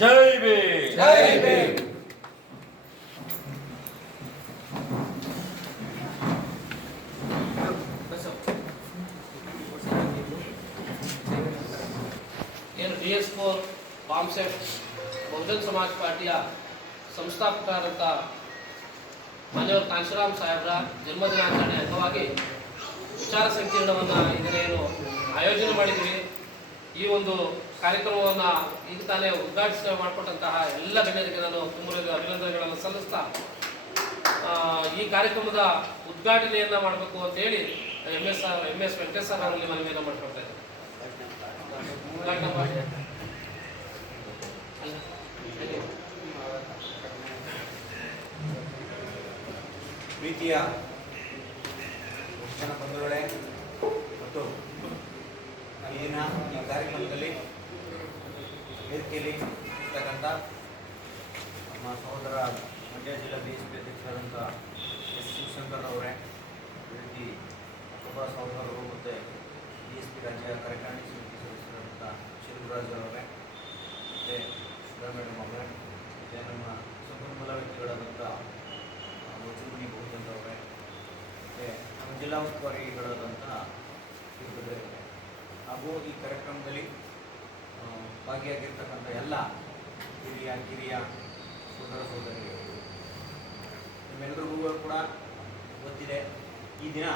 ಜೈ ಭೀಮ್ ಜೈ ಏನು D S four BAMCEF, Bahujan Samaj ಪಾರ್ಟಿಯ ಸಂಸ್ಥಾಪಕರಾದಂಥ ಮಾನ್ಯವರು ಕಾಂಶುರಾಮ್ ಸಾಹೇಬ್ರ ಜನ್ಮದಿನಾಚರಣೆ ಅಂಗವಾಗಿ ವಿಚಾರ ಸಂಕಿರಣವನ್ನು ಇದನ್ನೇನು ಆಯೋಜನೆ ಮಾಡಿದ್ವಿ ಈ ಒಂದು ಕಾರ್ಯಕ್ರಮವನ್ನು ಈಗ ತಾನೇ ಉದ್ಘಾಟಿಸ ಮಾಡಿಕೊಟ್ಟಂತಹ ಎಲ್ಲ ಗಣ್ಯರಿಗೆ ನಾನು ತುಂಬ ಅಭಿನಂದನೆಗಳನ್ನು ಸಲ್ಲಿಸ್ತಾ ಈ ಕಾರ್ಯಕ್ರಮದ ಉದ್ಘಾಟನೆಯನ್ನು ಮಾಡಬೇಕು ಅಂತೇಳಿ M S R M S Venkatesh sir ಅವರಲ್ಲಿ ಮನವಿಯನ್ನು ಮಾಡಿಕೊಡ್ತಾ ಇದ್ದೇನೆ. ಮತ್ತು ಇಲ್ಲಿನ ಈ ಕಾರ್ಯಕ್ರಮದಲ್ಲಿ ವೇದಿಕೆಯಲ್ಲಿ ಇರ್ತಕ್ಕಂಥ ನಮ್ಮ ಸಹೋದರ ಮಂಡ್ಯ ಜಿಲ್ಲಾ ಬಿ ಎಸ್ ಪಿ ಅಧ್ಯಕ್ಷರಾದಂಥ ಎಸ್ ಶಿವಶಂಕರ್ ಅವರೇ ಅದೇ ರೀತಿ ಒಬ್ಬ ಸಹೋದರರು ಮತ್ತು ಬಿ ಎಸ್ ಪಿ ರಾಜ್ಯ ಕಾರ್ಯಕಾರಿಣಿ ಸಮಿತಿ ಸದಸ್ಯರಾದಂಥ ಶಿವರಾಜ್ ಅವರೇ, ಮತ್ತು ಸುಧಾ ಮೇಡಮ್ ಅವರೇ, ಮತ್ತು ನಮ್ಮ ಸಂಪನ್ಮೂಲ ವ್ಯಕ್ತಿಗಳಾದಂಥ ಮುಚ್ಚುಮಣಿ ಬಹುಜನ್ ಅವರೇ, ಮತ್ತು ನಮ್ಮ ಜಿಲ್ಲಾ ಉಸ್ತುವಾರಿಗಳಾದಂಥ ಹಾಗೂ ಈ ಕಾರ್ಯಕ್ರಮದಲ್ಲಿ ಭಾಗಿಯಾಗಿರ್ತಕ್ಕಂಥ ಎಲ್ಲ ಹಿರಿಯ, ಕಿರಿಯ ಸೋದರ ಸೋದರಿಯರು. ನಿಮ್ಮೆಲ್ಲರಿಗೂ ಕೂಡ ಗೊತ್ತಿದೆ. ಈ ದಿನ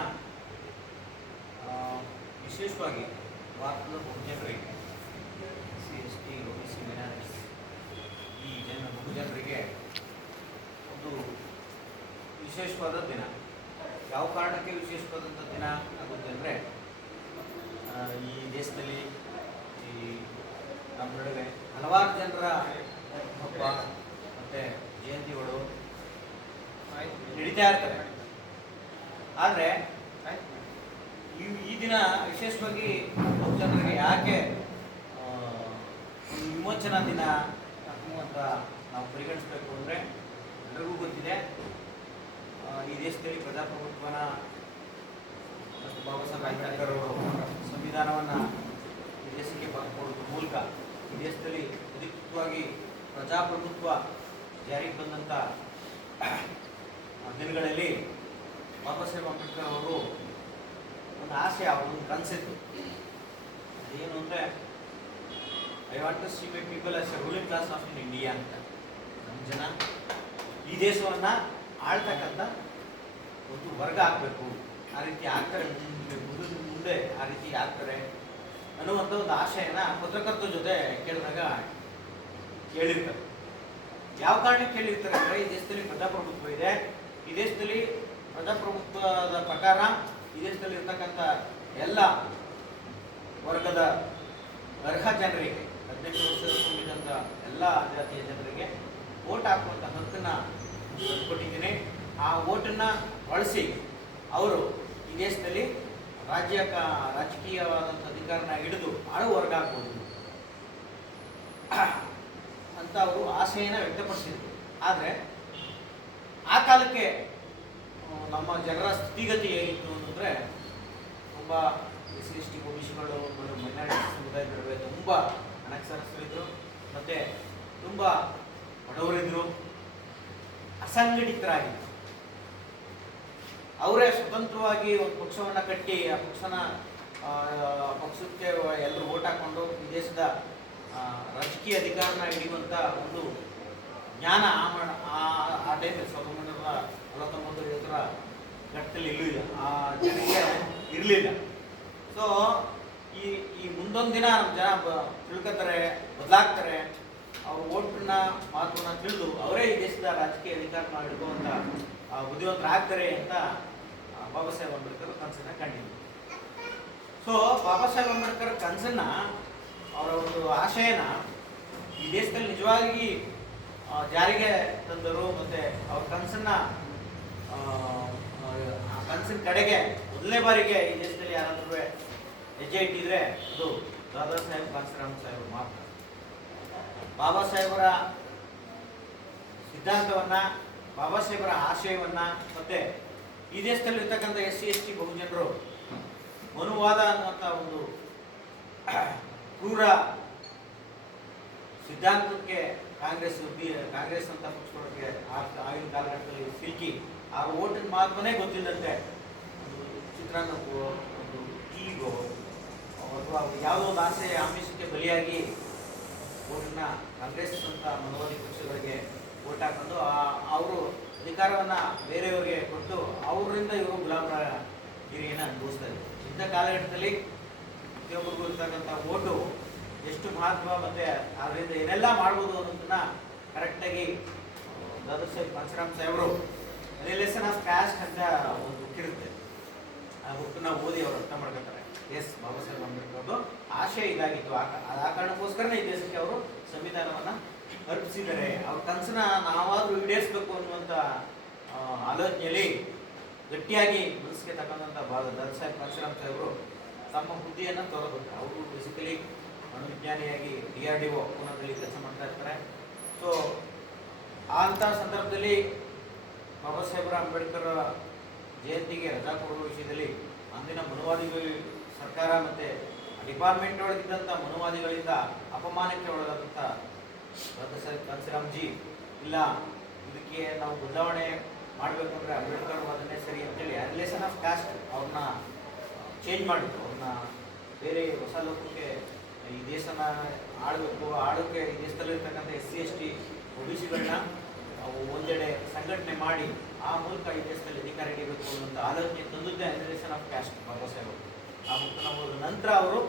ವಿಶೇಷವಾಗಿ ಭಾರತದ ಬಹುಜನರಿಗೆ, C S T O B C minorities ಈ ಜನ ಬಹುಜನರಿಗೆ ಒಂದು ವಿಶೇಷವಾದ ದಿನ. ಯಾವ ಕಾರಣಕ್ಕೆ ವಿಶೇಷವಾದಂಥ ದಿನ ಆಗುತ್ತೆ ಅಂದರೆ ಈ ದೇಶದಲ್ಲಿ ಈ ನಮ್ಮ ನಡುವೆ ಹಲವಾರು ಜನರ ಹಬ್ಬ ಮತ್ತು ಜಯಂತಿಗಳು ನಡೀತಾ ಇರ್ತವೆ. ಆದರೆ ಈ ದಿನ ವಿಶೇಷವಾಗಿ ಜನರಿಗೆ ಯಾಕೆ ವಿಮೋಚನಾ ದಿನ ಅಂತ ನಾವು ಪರಿಗಣಿಸಬೇಕು ಅಂದರೆ ಎಲ್ಲರಿಗೂ ಗೊತ್ತಿದೆ. ಈ ದೇಶದಲ್ಲಿ ಪ್ರಜಾಪ್ರಭುತ್ವನ ಬಾಬಾ ಸಾಹೇಬ್ ಅಂಬೇಡ್ಕರ್ ಅವರು ಸಂವಿಧಾನವನ್ನು ಈ ದೇಶಕ್ಕೆ ಕೊಡೋದ್ರ ಮೂಲಕ ಈ ದೇಶದಲ್ಲಿ ಅಧಿಕೃತವಾಗಿ ಪ್ರಜಾಪ್ರಭುತ್ವ ಜಾರಿಗೆ ಬಂದಂಥ ದಿನಗಳಲ್ಲಿ ಬಾಬಾ ಸಾಹೇಬ್ ಅಂಬೇಡ್ಕರ್ ಅವರು ಒಂದು ಆಸೆ ಒಂದು ಕನಸಿತ್ತು. ಅದೇನು ಅಂದರೆ I want to see my people as a ruling class of in India ಅಂತ. ನಮ್ಮ ಜನ ಈ ದೇಶವನ್ನು ಆಳ್ತಕ್ಕಂಥ ಒಂದು ವರ್ಗ ಆಗಬೇಕು. ಆ ರೀತಿ ಆಗ್ತಾರೆ ಮುಂದೆ ಮುಂದೆ ಮುಂದೆ ಆ ರೀತಿ ಆಗ್ತಾರೆ ಅನ್ನುವಂಥ ಒಂದು ಆಶಯನ ಪತ್ರಕರ್ತರ ಜೊತೆ ಕೇಳಿದಾಗ ಕೇಳಿರ್ತಾರೆ. ಯಾವ ಕಾರಣಕ್ಕೆ ಕೇಳಿರ್ತಾರೆ ಅಂದರೆ, ಈ ದೇಶದಲ್ಲಿ ಪ್ರಜಾಪ್ರಭುತ್ವ ಇದೆ, ಈ ದೇಶದಲ್ಲಿ ಪ್ರಜಾಪ್ರಭುತ್ವದ ಪ್ರಕಾರ ಈ ದೇಶದಲ್ಲಿ ಇರ್ತಕ್ಕಂಥ ಎಲ್ಲ ವರ್ಗದ ಅರ್ಹ ಜನರಿಗೆ, ಹದಿನೆಂಟು ವರ್ಷದ ತುಂಬಿದಂಥ ಎಲ್ಲ ಜಾತಿಯ ಜನರಿಗೆ ಓಟ್ ಹಾಕುವಂಥ ಹಕ್ಕನ್ನ ಕೊಟ್ಟಿದ್ದೀನಿ ಆ ವೋಟನ್ನು ಬಳಸಿ ಅವರು ಈ ದೇಶದಲ್ಲಿ ರಾಜ್ಯ ರಾಜಕೀಯವಾದಂಥ ಅಧಿಕಾರನ ಹಿಡಿದು ಆಳು ವರ್ಗ ಆಗ್ಬೋದು. ಅಂತ ಅವರು ಆಸೆಯನ್ನು ವ್ಯಕ್ತಪಡಿಸಿದ್ರು. ಆದರೆ ಆ ಕಾಲಕ್ಕೆ ನಮ್ಮ ಜನರ ಸ್ಥಿತಿಗತಿ ಹೇಗಿತ್ತು ಅಂತಂದರೆ ತುಂಬ ಎಸ್ ಸಿ ಎಸ್ ಟಿ ಒಬಿಸಿಗಳು ಮತ್ತು ಮೈನಾರಿಟಿ ತುಂಬ ಅನಕ್ಷರಸ್ಥರಿದ್ದರು ಮತ್ತು ತುಂಬ ಬಡವರಿದ್ದರು ಅಸಂಘಟಿತರಾಗಿದ್ದರು ಅವರೇ ಸ್ವತಂತ್ರವಾಗಿ ಒಂದು ಪಕ್ಷವನ್ನು ಕಟ್ಟಿ ಆ ಪಕ್ಷನ ಪಕ್ಷಕ್ಕೆ ಎಲ್ಲರೂ ಓಟ್ ಹಾಕ್ಕೊಂಡು ಈ ದೇಶದ ಆ, ರಾಜಕೀಯ ಅಧಿಕಾರನ ಹಿಡಿಯುವಂಥ ಒಂದು ಜ್ಞಾನ ಆ ಮಾಡ- ಆ- ಟೈಮಲ್ಲಿ ಸಾವಿರದ ಒಂಬೈನೂರ ನಲವತ್ತೊಂಬತ್ತು ಐವತ್ತರ ಘಟ್ಟದಲ್ಲಿ ಇಲ್ಲೂ ಇಲ್ಲ. ಆ ಜನಕ್ಕೆ ಇರಲಿಲ್ಲ. ಸೊ ಈ ಈ ಮುಂದೊಂದು ದಿನ ಜನ ಬ- ತಿಳ್ಕೊತಾರೆ, ಬದಲಾಗ್ತಾರೆ. ಅವ್ರ ಓಟನ್ನ ಮಾತನ್ನ ತಿಳಿದು ಅವರೇ ಈ ದೇಶದ ರಾಜಕೀಯ ಅಧಿಕಾರನ ಹಿಡ್ಕೊಳ್ಳುವಂಥ ಬುದ್ಧಿವಂತರಾಗ್ತಾರೆ ಅಂತ ಬಾಬಾ ಸಾಹೇಬ್ ಅಂಬೇಡ್ಕರ್ ಕನಸನ್ನ ಕಂಡಿದ್ರು ಸೊ ಬಾಬಾ ಸಾಹೇಬ್ ಅಂಬೇಡ್ಕರ್ ಕನಸನ್ನ ಅವರ ಒಂದು ಆಶಯನ ಈ ದೇಶದಲ್ಲಿ ನಿಜವಾಗಿ ಜಾರಿಗೆ ತಂದರು ಮತ್ತೆ ಅವ್ರ ಕನಸನ್ನ ಆ, ಕನಸಿನ ಕಡೆಗೆ ಮೊದಲನೇ ಬಾರಿಗೆ ಈ ದೇಶದಲ್ಲಿ ಯಾರಾದ್ರೂ ಹೆಜ್ಜೆ ಇಟ್ಟಿದ್ರೆ ಅದು ದಾದಾ ಸಾಹೇಬ್ ಕಾನ್ಸರಾಮ್ ಸಾಹೇಬ್ ಮಾತ್ರ. ಬಾಬಾ ಸಾಹೇಬರ ಸಿದ್ಧಾಂತವನ್ನ ಬಾಬಾ ಸಾಹೇಬರ ಆಶಯವನ್ನ ಮತ್ತೆ ಈ ದೇಶದಲ್ಲಿ ಇರ್ತಕ್ಕಂಥ ಎಸ್ ಸಿ ಎಸ್ ಟಿ ಬಹುಜನರು ಮನುವಾದ ಅನ್ನುವಂಥ ಕ್ರೂರ ಸಿದ್ಧಾಂತಕ್ಕೆ ಕಾಂಗ್ರೆಸ್ ಕಾಂಗ್ರೆಸ್ ಅಂತ ಪಕ್ಷದೊಳಗೆ ಆ- ಆಗಿನ ಕಾಲಘಟ್ಟದಲ್ಲಿ ಸಿಲ್ಕಿ ಆ ಓಟಿನ ಮಹತ್ವನೇ ಗೊತ್ತಿಲ್ಲಂತೆ. ಒಂದು ಚಿತ್ರಾನ್ನಕ್ಕೋ, ಒಂದು ಟೀಗೋ, ಅಥವಾ ಯಾವುದೋ ಒಂದು ಆಸೆ ಆಮಿಷಕ್ಕೆ ಬಲಿಯಾಗಿ ಓಟನ್ನ ಕಾಂಗ್ರೆಸ್ ಅಂತ ಮನೋವಾದಿ ಪಕ್ಷಗಳಿಗೆ ಓಟ್ ಹಾಕೊಂಡು ಅವರು ಅಧಿಕಾರವನ್ನು ಬೇರೆಯವರಿಗೆ ಕೊಟ್ಟು, ಅವರಿಂದ ಇವರು ಗುಲಾಮರ ಗಿರಿಯನ್ನು ಅನುಭವಿಸ್ತಾ ಇದ್ದಾರೆ. ಇಂಥ ಕಾಲಘಟ್ಟದಲ್ಲಿ ಪ್ರತಿಯೊಬ್ಬರಿಗೂ ಇರ್ತಕ್ಕಂಥ ಓಟು ಎಷ್ಟು ಮಹತ್ವ ಮತ್ತೆ ಅದರಿಂದ ಏನೆಲ್ಲ ಮಾಡ್ಬೋದು ಅನ್ನೋದನ್ನ ಕರೆಕ್ಟಾಗಿ ದಾದಾ ಸಾಹೇಬ್ ಪರಶುರಾಮ್ ಸಾಹೇಬರು ರಿಲೇಷನ್ ಆಫ್ ಕ್ಯಾಸ್ಟ್ ಅಂತ ಒಂದು ಬುಕ್ ಇರುತ್ತೆ. ಆ ಬುಕ್ನ ಓದಿ ಅವರು ಅರ್ಥ ಮಾಡ್ಕೊತಾರೆ. ಎಸ್ ಬಾಬಾ ಸಾಹೇಬ್ ಅಂಬೇಡ್ಕರ್ ಅವ್ರದ್ದು ಆಶಯ ಇದಾಗಿತ್ತು. ಆ ಆ ಕಾರಣಕ್ಕೋಸ್ಕರನೇ ಈ ದೇಶಕ್ಕೆ ಅವರು ಸಂವಿಧಾನವನ್ನ ಅರ್ಪಿಸಿದ್ದಾರೆ. ಅವ್ರ ಕನಸನ್ನ ನಾವಾದ್ರೂ ಈಡೇರಿಸಬೇಕು ಅನ್ನುವಂಥ ಆಲೋಚನೆಯಲ್ಲಿ ಗಟ್ಟಿಯಾಗಿ ಮನಸ್ಸಿಗೆ ತಕ್ಕಂಥ ಬಾಲ ದಾದಾ ಸಾಹೇಬ್ ಪರಶುರಾಮ್ ಸಾಹೇಬರು ತಮ್ಮ ಬುದ್ಧಿಯನ್ನು ತೋರಬೇಕು ಅವರು ಬೇಸಿಕಲಿ ಅಣುವಿಜ್ಞಾನಿಯಾಗಿ ಡಿ ಆರ್ ಡಿ ಒ ಪೂನಾದಲ್ಲಿ ಕೆಲಸ ಮಾಡ್ತಾ ಇರ್ತಾರೆ. ಸೊ ಅಂಥ ಸಂದರ್ಭದಲ್ಲಿ ಬಾಬಾ ಸಾಹೇಬ್ರ ಅಂಬೇಡ್ಕರ್ ಜಯಂತಿಗೆ ರಜಾ ಕೊಡುವ ವಿಷಯದಲ್ಲಿ ಅಂದಿನ ಮನುವಾದಿಗಳು ಸರ್ಕಾರ ಮತ್ತೆ ಡಿಪಾರ್ಟ್ಮೆಂಟ್ ಒಳಗಿದ್ದಂಥ ಮನುವಾದಿಗಳಿಂದ ಅಪಮಾನಕ್ಕೆ ಒಳಗಾದಂಥ ಕಾನ್ಸಿರಾಮ್ಜಿ, ಇಲ್ಲ, ಇದಕ್ಕೆ ನಾವು ಬದಲಾವಣೆ ಮಾಡಬೇಕು ಅಂದರೆ ಅಂಬೇಡ್ಕರ್ ವಾದನೆ ಸರಿ ಅಂತೇಳಿ ರಿಲೇಷನ್ ಆಫ್ ಕಾಸ್ಟ್ ಅವ್ರನ್ನ ಚೇಂಜ್ ಮಾಡಿದ್ರು. ಅವ್ರನ್ನ ಬೇರೆ ಹೊಸ ಲೋಕಕ್ಕೆ ಈ ದೇಶನ ಆಡಬೇಕು ಆಡೋಕ್ಕೆ ಈ ದೇಶದಲ್ಲಿ ಇರ್ತಕ್ಕಂಥ ಎಸ್ ಸಿ, ಎಸ್ ಟಿ ಒಬಿಸಿಗಳನ್ನ ಅವು ಒಂದೆಡೆ ಸಂಘಟನೆ ಮಾಡಿ ಆ ಮೂಲಕ ಈ ದೇಶದಲ್ಲಿ ಅಧಿಕಾರ ಹಿಡಿಯಬೇಕು ಅನ್ನೋಂಥ ಆಲೋಚನೆ ತಂದದ್ದೇ relation of caste Baba Saheb ಆ ಮುಕ್ತನ ಹೋದ ನಂತರ ಅವರು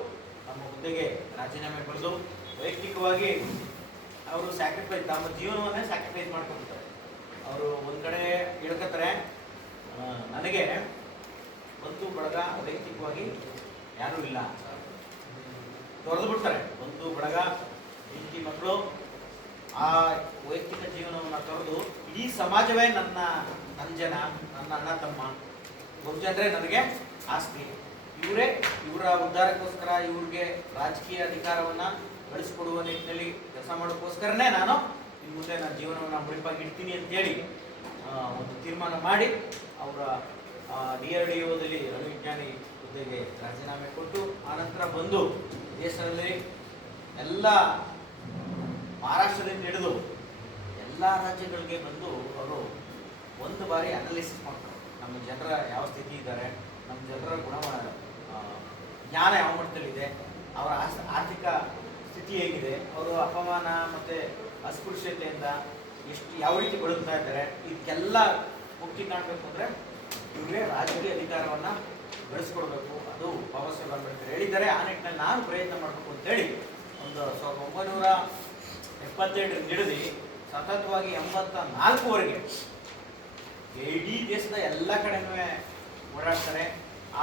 ನಮ್ಮ ಹುದ್ದೆಗೆ ರಾಜೀನಾಮೆ ಬರೆದು ವೈಯಕ್ತಿಕವಾಗಿ ಅವರು ಸ್ಯಾಕ್ರಿಫೈಸ್ ತಮ್ಮ ಜೀವನವನ್ನೇ ಸ್ಯಾಕ್ರಿಫೈಸ್ ಮಾಡ್ಕೊಳ್ತಾರೆ ಅವರು ಒಂದು ಕಡೆ ಹೇಳ್ಕೊತಾರೆ ನನಗೆ ಬಂಧು ಬಳಗ ವೈಯಕ್ತಿಕವಾಗಿ ಯಾರೂ ಇಲ್ಲ. ತೊರೆದು ಬಿಡ್ತಾರೆ. ಒಂದು ಬಳಗ, ಹೆಂಡತಿ ಮಕ್ಕಳು, ಆ ವೈಯಕ್ತಿಕ ಜೀವನವನ್ನು ತೊರೆದು ಇಡೀ ಸಮಾಜವೇ ನನ್ನ ನನ್ನ ಜನ, ನನ್ನ ಅಣ್ಣ, ತಮ್ಮ ಬಹುಜನರೇ ನನಗೆ ಆಸ್ತಿ. ಇವರೇ ಇವರ ಉದ್ಧಾರಕ್ಕೋಸ್ಕರ, ಇವ್ರಿಗೆ ರಾಜಕೀಯ ಅಧಿಕಾರವನ್ನ ಬಳಸಿಕೊಡುವ ನಿಟ್ಟಿನಲ್ಲಿ ಕೆಲಸ ಮಾಡೋಕ್ಕೋಸ್ಕರನೇ ನಾನು ಇನ್ನು ಮುಂದೆ ನನ್ನ ಜೀವನವನ್ನು ಮುಡಿಪಾಗಿ ಇಡ್ತೀನಿ ಅಂತೇಳಿ ಒಂದು ತೀರ್ಮಾನ ಮಾಡಿ ಅವರ ಡಿ ಆರ್ ಡಿ ಅಣುವಿಜ್ಞಾನಿ ಹುದ್ದೆಗೆ ರಾಜೀನಾಮೆ ಕೊಟ್ಟು ಆನಂತರ ಬಂದು ದೇಶದಲ್ಲಿ ಎಲ್ಲ ಮಹಾರಾಷ್ಟ್ರದಿಂದ ಹಿಡಿದು ಎಲ್ಲ ರಾಜ್ಯಗಳಿಗೆ ಬಂದು ಅವರು ಒಂದು ಬಾರಿ ಅನಾಲಿಸಿಸ್ ಮಾಡ್ತಾರೆ. ನಮ್ಮ ಜನರ ಯಾವ ಸ್ಥಿತಿ ಇದ್ದಾರೆ, ನಮ್ಮ ಜನರ ಗುಣ ಜ್ಞಾನ ಯಾವ ಮಟ್ಟದಲ್ಲಿದೆ, ಅವರ ಆರ್ಥಿಕ ಸ್ಥಿತಿ ಹೇಗಿದೆ, ಅವರು ಅಪಮಾನ ಮತ್ತು ಅಸ್ಪೃಶ್ಯತೆಯಿಂದ ಎಷ್ಟು ಯಾವ ರೀತಿ ಬದುಕ್ತಾ ಇದ್ದಾರೆ, ಇದಕ್ಕೆಲ್ಲ ಮುಕ್ತಿ ಕಾಣಬೇಕು ಅಂದರೆ ಇವರೇ ರಾಜಕೀಯ ಅಧಿಕಾರವನ್ನು ಬೆಳೆಸ್ಕೊಡ್ಬೇಕು, ಅದು ಬಾಬಾ ಸಾಹೇಬ್ ಅಂಬೇಡ್ಕರ್ ಹೇಳಿದ್ದಾರೆ, ಆ ನಿಟ್ಟಿನಲ್ಲಿ ನಾನು ಪ್ರಯತ್ನ ಮಾಡಬೇಕು ಅಂತೇಳಿ ಒಂದು ಸಾವಿರದ ಒಂಬೈನೂರ ಎಪ್ಪತ್ತೆರಡರಿಂದ ಹಿಡಿದು ಸತತವಾಗಿ ಎಂಬತ್ತ ನಾಲ್ಕುವರೆಗೆ ಇಡೀ ದೇಶದ ಎಲ್ಲ ಕಡೆನೂ ಓಡಾಡ್ತಾರೆ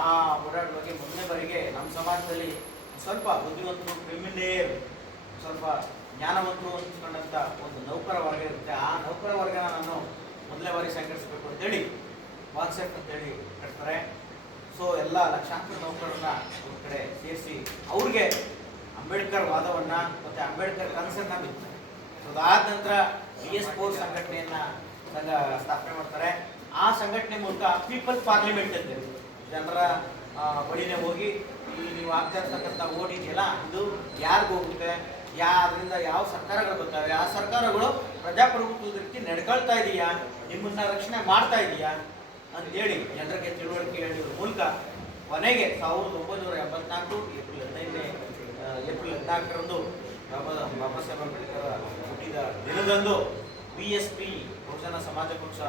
ಆ ಓಡಾಡುವಾಗೆ ಮೊದಲನೇ ಬಾರಿಗೆ ನಮ್ಮ ಸಮಾಜದಲ್ಲಿ ಸ್ವಲ್ಪ ಬುದ್ಧಿವಂತರು, ಕ್ರಿಮಿನೇರ್ ಸ್ವಲ್ಪ ಜ್ಞಾನವಂತರು ಅನ್ಸ್ಕೊಂಡಂಥ ಒಂದು ನೌಕರ ವರ್ಗ ಇರುತ್ತೆ. ಆ ನೌಕರ ವರ್ಗನ ನಾನು ಮೊದಲನೇ ಬಾರಿ ಸಂಘಟಿಸಬೇಕು ಅಂತೇಳಿ ವಾಟ್ಸಪ್ ಅಂತೇಳಿ ಕಟ್ತಾರೆ. ಸೊ ಎಲ್ಲ ಲಕ್ಷಾಂತರ ನೌಕರರನ್ನ ಒಂದು ಕಡೆ ಸೇರಿಸಿ ಅವ್ರಿಗೆ ಅಂಬೇಡ್ಕರ್ ವಾದವನ್ನ ಮತ್ತೆ ಅಂಬೇಡ್ಕರ್ ಕನಸನ್ನ ಸೊ ಅದಾದ ನಂತರ ಬಿ ಎಸ್ ಫೋರ್ ಸಂಘಟನೆಯನ್ನ ಸಂಘ ಸ್ಥಾಪನೆ ಮಾಡ್ತಾರೆ. ಆ ಸಂಘಟನೆ ಮೂಲಕ ಪೀಪಲ್ಸ್ ಪಾರ್ಲಿಮೆಂಟ್ ಅಂತ. ಜನರ ಬಳಿನೇ ಹೋಗಿ ಈ ನೀವು ಆಗ್ತಾ ಇರ್ತಕ್ಕಂಥ ಓಟ್ ಇದೆಯಲ್ಲ, ಇದು ಯಾರಿಗೂ ಹೋಗುತ್ತೆ? ಯಾ ಅದರಿಂದ ಯಾವ ಸರ್ಕಾರಗಳು ಬರ್ತವೆ? ಆ ಸರ್ಕಾರಗಳು ಪ್ರಜಾಪ್ರಭುತ್ವದ ರೀತಿ ನಡ್ಕೊಳ್ತಾ ಇದೆಯಾ? ನಿಮ್ಮನ್ನ ರಕ್ಷಣೆ ಮಾಡ್ತಾ ಇದೆಯಾ? ಅಂತೇಳಿ ಜನರಿಗೆ ತಿಳುವಳಿಕೆ ಕೊನೆಗೆ ಸಾವಿರದ ಒಂಬೈನೂರ ಎಂಬತ್ನಾಲ್ಕು ಏಪ್ರಿಲ್ ಹದಿನೈದನೇ ಏಪ್ರಿಲ್ ಹದಿನಾಲ್ಕರಂದು ಬಾಬಾ ಬಾಬಾ ಸಾಹೇಬ್ ಅಂಬೇಡ್ಕರ್ ಹುಟ್ಟಿದ ದಿನದಂದು ಬಿ ಎಸ್ ಪಿ ಬಹುಜನ ಸಮಾಜ ಪಕ್ಷ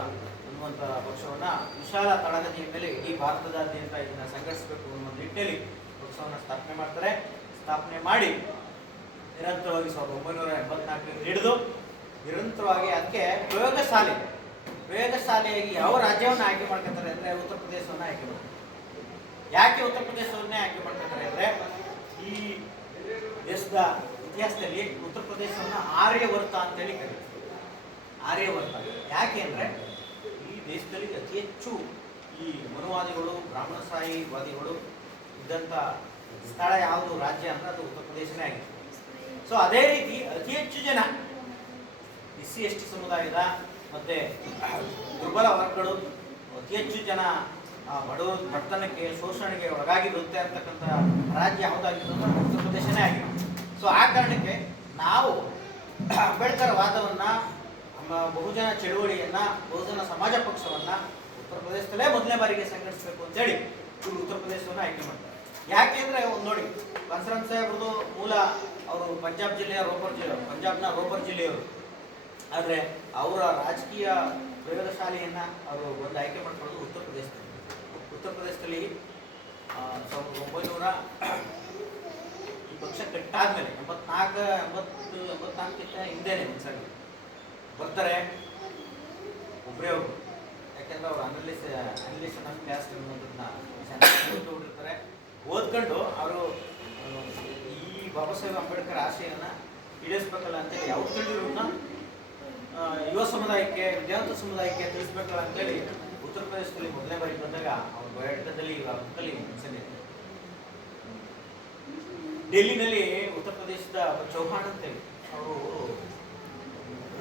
ಅನ್ನುವಂಥ ಪಕ್ಷವನ್ನು ವಿಶಾಲ ತಳಗತಿಯ ಮೇಲೆ ಇಡೀ ಭಾರತದಾದ್ಯಂತ ಇದನ್ನು ಸಂಘಟಿಸಬೇಕು ಅನ್ನೋ ನಿಟ್ಟಿನಲ್ಲಿ ಪಕ್ಷವನ್ನು ಸ್ಥಾಪನೆ ಮಾಡ್ತಾರೆ. ಸ್ಥಾಪನೆ ಮಾಡಿ ನಿರಂತರವಾಗಿ ಸಾವಿರದ ಒಂಬೈನೂರ ಎಂಬತ್ನಾಲ್ಕರಿಂದ ಹಿಡಿದು ನಿರಂತರವಾಗಿ ಅದಕ್ಕೆ ಪ್ರಯೋಗಶಾಲೆ, ಪ್ರಯೋಗಶಾಲೆಯಾಗಿ ಯಾವ ರಾಜ್ಯವನ್ನು ಆಯ್ಕೆ ಮಾಡ್ಕೊತಾರೆ ಅಂದರೆ ಉತ್ತರ ಪ್ರದೇಶವನ್ನು ಆಯ್ಕೆ ಮಾಡ್ತಾರೆ. ಯಾಕೆ ಉತ್ತರ ಪ್ರದೇಶವನ್ನೇ ಆಯ್ಕೆ ಮಾಡ್ತಾರೆ ಅಂದರೆ ಈ ದೇಶದ ಇತಿಹಾಸದಲ್ಲಿ ಉತ್ತರ ಪ್ರದೇಶವನ್ನು ಆರ್ಯವರ್ತ ಅಂತೇಳಿ ಕರೀತಾರೆ. ಆರ್ಯವರ್ತ ಯಾಕೆ ಅಂದರೆ ಈ ದೇಶದಲ್ಲಿ ಅತಿ ಹೆಚ್ಚು ಈ ಮನುವಾದಿಗಳು ಬ್ರಾಹ್ಮಣಸಾಹಿವಾದಿಗಳು ಇದ್ದಂಥ ಸ್ಥಳ ಯಾವುದು ರಾಜ್ಯ ಅಂದರೆ ಅದು ಉತ್ತರ ಪ್ರದೇಶನೇ ಆಗಿದೆ. ಸೊ ಅದೇ ರೀತಿ ಅತಿ ಹೆಚ್ಚು ಜನ ಎಸ್ ಸಿ, ಎಸ್ ಟಿ ಸಮುದಾಯದ ಮತ್ತೆ ದುರ್ಬಲ ವರ್ಗಗಳು ಅತಿ ಹೆಚ್ಚು ಜನ ಆ, ಬಡವರು ಬಡತನಕ್ಕೆ ಶೋಷಣೆಗೆ ಒಳಗಾಗಿರುತ್ತೆ ಅಂತಕ್ಕಂಥ ರಾಜ್ಯ ಯಾವುದಾಗಿತ್ತು ಅಂದ್ರೆ ಉತ್ತರ ಪ್ರದೇಶನೇ ಆಗಿದೆ. ಸೊ ಆ ಕಾರಣಕ್ಕೆ ನಾವು ಅಂಬೇಡ್ಕರ್ ವಾದವನ್ನು ಬಹುಜನ ಚಳುವಳಿಯನ್ನ ಬಹುಜನ ಸಮಾಜ ಪಕ್ಷವನ್ನ ಉತ್ತರ ಪ್ರದೇಶದಲ್ಲೇ ಮೊದಲನೇ ಬಾರಿಗೆ ಸಂಘಟಿಸಬೇಕು ಅಂತೇಳಿ ಇವರು ಉತ್ತರ ಪ್ರದೇಶವನ್ನ ಆಯ್ಕೆ ಮಾಡ್ತಾರೆ. ಯಾಕೆ ಅಂದ್ರೆ ಒಂದು ನೋಡಿ ಬನ್ಸರಾಮ್ ಸಾಹೇಬ್ರದ್ದು ಮೂಲ ಅವರು ಪಂಜಾಬ್ ಜಿಲ್ಲೆಯ ರೋಪರ್ ಜಿಲ್ಲೆ ಪಂಜಾಬ್ನ ರೋಪರ್ ಜಿಲ್ಲೆಯವರು. ಆದರೆ ಅವರ ರಾಜಕೀಯ ಪ್ರಯೋಗಶಾಲೆಯನ್ನು ಅವರು ಒಂದು ಆಯ್ಕೆ ಮಾಡ್ಕೊಳ್ಳೋದು ಉತ್ತರ ಪ್ರದೇಶದಲ್ಲಿ. ಉತ್ತರ ಪ್ರದೇಶದಲ್ಲಿ ಸಾವಿರದ ಒಂಬೈನೂರ ಈ ಪಕ್ಷ ಕಟ್ಟಾದ್ಮೇಲೆ, ಎಂಬತ್ನಾಲ್ಕು, ಎಂಬತ್ತು ಎಂಬತ್ನಾಲ್ಕಿಂತ ಹಿಂದೇನೆ ಒಂದ್ಸರಿ ಬರ್ತಾರೆ ಒಬ್ಬರೇ ಅವರು ಯಾಕೆಂದ್ರೆ ಅವ್ರು ಅನಲಿಸ್ ಅನಲಿಸನ್ ಆಫ್ ಕ್ಯಾಸ್ಟ್ ಅನ್ನೋದನ್ನ ಓದ್ಕೊಂಡಿರ್ತಾರೆ. ಓದ್ಕೊಂಡು ಅವರು ಈ ಬಾಬಾ ಸಾಹೇಬ್ ಅಂಬೇಡ್ಕರ್ ಆಶಯನ ಈಡೇರಿಸ್ಬೇಕಲ್ಲ ಅಂತೇಳಿ ಯಾವ ತಿಳಿದಿರೋದನ್ನ ಯುವ ಸಮುದಾಯಕ್ಕೆ, ವಿದ್ಯಾವಂತ ಸಮುದಾಯಕ್ಕೆ ತಿಳಿಸ್ಬೇಕಲ್ಲ ಅಂತೇಳಿ ಉತ್ತರ ಪ್ರದೇಶದಲ್ಲಿ ಮೊದಲನೇ ಬಾರಿ ಬಂದಾಗ ಬುಕ್ಕಲ್ಲಿ ಇದೆ. ಡೆಲ್ಲಿನಲ್ಲಿ ಉತ್ತರ ಪ್ರದೇಶದ ಚೌಹಾಣ್ ಅಂತೇಳಿ ಅವರು